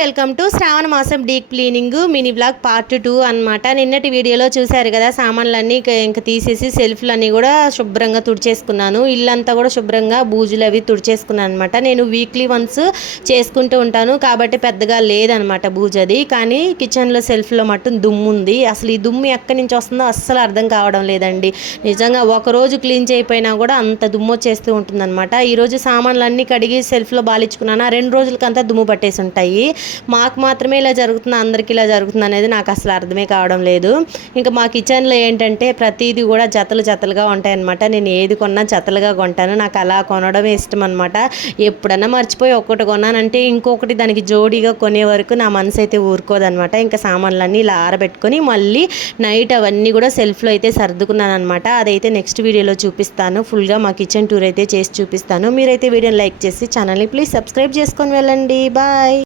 Welcome to శ్రావణ మాసం deep cleaning mini blog part 2 అనమాట. నిన్నటి వీడియోలో చూశారు కదా, సామాన్లన్నీ ఇంకా తీసేసి సెల్ఫ్లన్నీ కూడా శుభ్రంగా తుడిచేసుకున్నాను. ఇల్లంతా కూడా శుభ్రంగా బూజులు అవి తుడిచేసుకున్నాను అనమాట. నేను వీక్లీ వన్స్ చేసుకుంటూ ఉంటాను కాబట్టి పెద్దగా లేదనమాట బూజది. కానీ కిచెన్లో సెల్ఫ్లో మట్టు దుమ్ము ఉంది. అసలు ఈ దుమ్ము ఎక్కడి నుంచి వస్తుందో అస్సలు అర్థం కావడం లేదండి. నిజంగా ఒకరోజు క్లీన్ చేయకపోయినా కూడా అంత దుమ్ము వచ్చేస్తూ ఉంటుందన్నమాట. ఈరోజు సామాన్లన్నీ కడిగి సెల్ఫ్లో బాలించుకున్నాను. 2 రోజులకంతా దుమ్ము పట్టేసి ఉంటాయి. మాకు మాత్రమే ఇలా జరుగుతుంది, అందరికీ ఇలా జరుగుతుంది అనేది నాకు అసలు అర్థమే కావడం లేదు. ఇంకా మా కిచెన్లో ఏంటంటే ప్రతిదీ కూడా జతలు జతలుగా ఉంటాయన్నమాట. నేను ఏది కొన్నా జతలుగా కొంటాను. నాకు అలా కొనడమే ఇష్టం అనమాట. ఎప్పుడన్నా మర్చిపోయి ఒక్కటి కొన్నానంటే ఇంకొకటి దానికి జోడీగా కొనే వరకు నా మనసు అయితే ఊరుకోదనమాట. ఇంకా సామాన్లన్నీ ఇలా ఆరబెట్టుకొని మళ్ళీ నైట్ అవన్నీ కూడా సెల్ఫ్లో అయితే సర్దుకున్నాను అనమాట. అదైతే నెక్స్ట్ వీడియోలో చూపిస్తాను. ఫుల్గా మా కిచెన్ టూర్ అయితే చేసి చూపిస్తాను. మీరైతే వీడియోని లైక్ చేసి ఛానల్ని ప్లీజ్ సబ్స్క్రైబ్ చేసుకొని వెళ్ళండి. బాయ్.